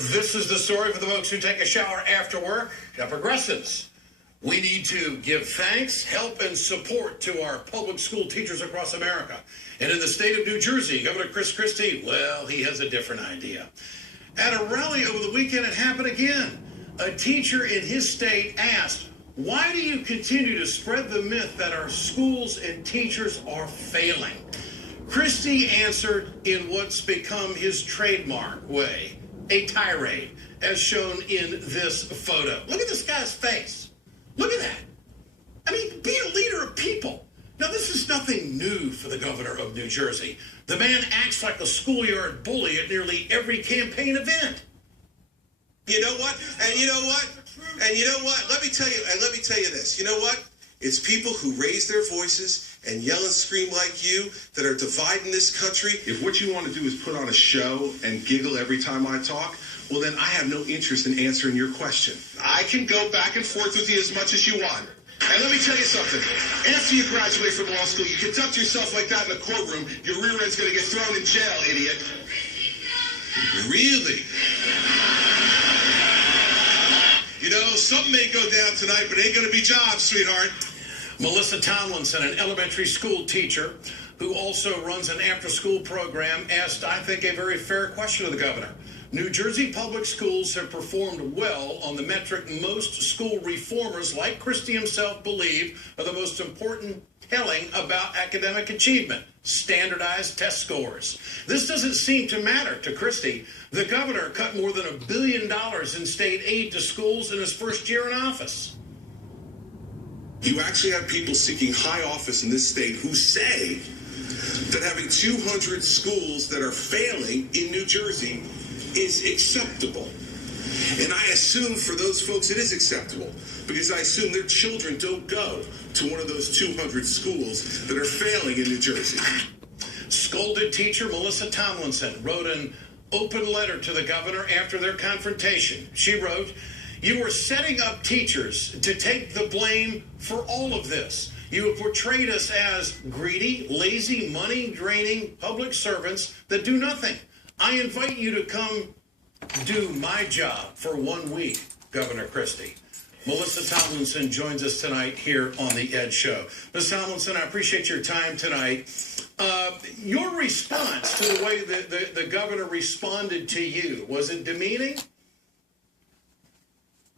This is the story for the folks who take a shower after work. Now, progressives, we need to give thanks, help, and support to our public school teachers across America. And in the state of New Jersey, Governor Chris Christie, well, he has a different idea. At a rally over the weekend, it happened again. A teacher in his state asked, why do you continue to spread the myth that our schools and teachers are failing? Christie answered in what's become his trademark way, a tirade, as shown in this photo. Look at this guy's face. Look at that. I mean, be a leader of people. Now, this is nothing new for the governor of New Jersey. The man acts like a schoolyard bully at nearly every campaign event. You know what? And you know what? And you know what? Let me tell you this. You know what? It's people who raise their voices and yell and scream like you that are dividing this country. If what you want to do is put on a show and giggle every time I talk, well, then I have no interest in answering your question. I can go back and forth with you as much as you want. And let me tell you something. After you graduate from law school, you conduct yourself like that in a courtroom, your rear end's going to get thrown in jail, idiot. Really? You know, something may go down tonight, but it ain't going to be jobs, sweetheart. Melissa Tomlinson, an elementary school teacher who also runs an after-school program, asked, I think, a very fair question of the governor. New Jersey public schools have performed well on the metric most school reformers like Christie himself believe are the most important telling about academic achievement, standardized test scores. This doesn't seem to matter to Christie. The governor cut more than $1 billion in state aid to schools in his first year in office. You actually have people seeking high office in this state who say that having 200 schools that are failing in New Jersey is acceptable. And I assume for those folks it is acceptable because I assume their children don't go to one of those 200 schools that are failing in New Jersey. Scolded teacher Melissa Tomlinson wrote an open letter to the governor after their confrontation. She wrote, you are setting up teachers to take the blame for all of this. You have portrayed us as greedy, lazy, money-draining public servants that do nothing. I invite you to come do my job for 1 week, Governor Christie. Melissa Tomlinson joins us tonight here on The Ed Show. Ms. Tomlinson, I appreciate your time tonight. Your response to the way that the governor responded to you, was it demeaning?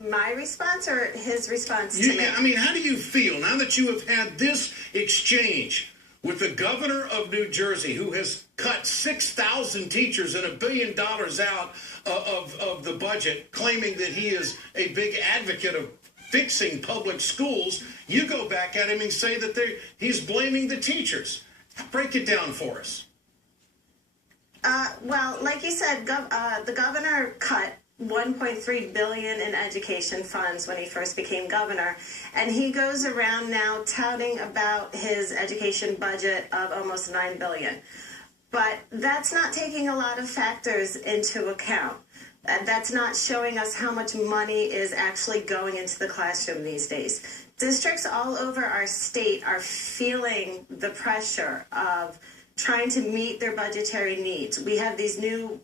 My response or his response to me? I mean, how do you feel now that you have had this exchange with the governor of New Jersey, who has cut 6,000 teachers and $1 billion out of the budget, claiming that he is a big advocate of fixing public schools? You go back at him and say that he's blaming the teachers. Break it down for us. Well, like you said, the governor cut $1.3 billion in education funds when he first became governor, and he goes around now touting about his education budget of almost $9 billion. But that's not taking a lot of factors into account. That's not showing us how much money is actually going into the classroom these days. Districts all over our state are feeling the pressure of trying to meet their budgetary needs. We have these new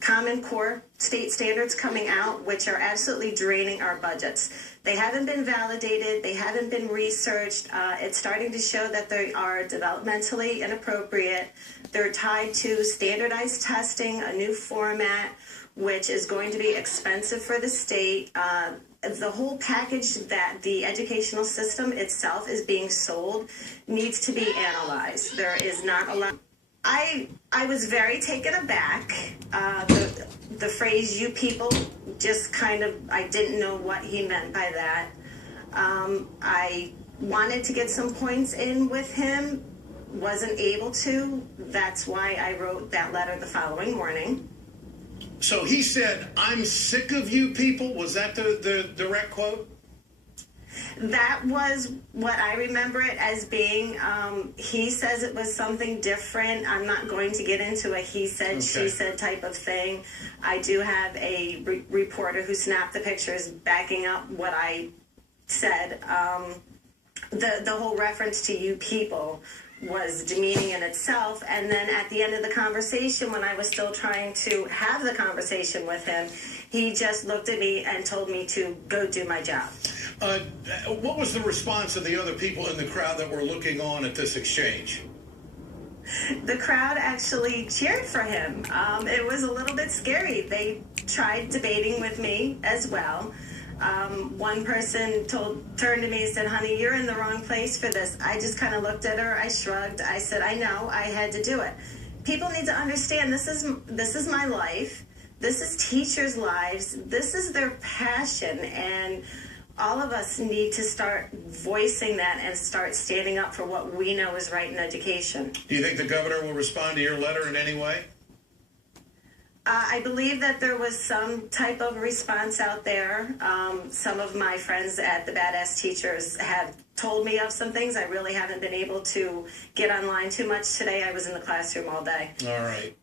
Common Core state standards coming out, which are absolutely draining our budgets. They haven't been validated. They haven't been researched. It's starting to show that they are developmentally inappropriate. They're tied to standardized testing, a new format, which is going to be expensive for the state. The whole package that the educational system itself is being sold needs to be analyzed. There is not a lot. I was very taken aback. The phrase "you people" just kind of, I didn't know what he meant by that. I wanted to get some points in with him, wasn't able to. That's why I wrote that letter the following morning. So he said, "I'm sick of you people." Was that the direct quote? That was what I remember it as being. He says it was something different. I'm not going to get into a he said, she said type of thing. I do have a reporter who snapped the pictures backing up what I said. The whole reference to you people was demeaning in itself. And then at the end of the conversation, when I was still trying to have the conversation with him, he just looked at me and told me to go do my job. What was the response of the other people in the crowd that were looking on at this exchange? The crowd actually cheered for him. It was a little bit scary. They tried debating with me as well. One person turned to me and said, "Honey, you're in the wrong place for this." I just kind of looked at her. I shrugged. I said, "I know. I had to do it." People need to understand this is my life. This is teachers' lives. This is their passion, and all of us need to start voicing that and start standing up for what we know is right in education. Do you think the governor will respond to your letter in any way? I believe that there was some type of response out there. Some of my friends at the Badass Teachers have told me of some things. I really haven't been able to get online too much today. I was in the classroom all day. All right.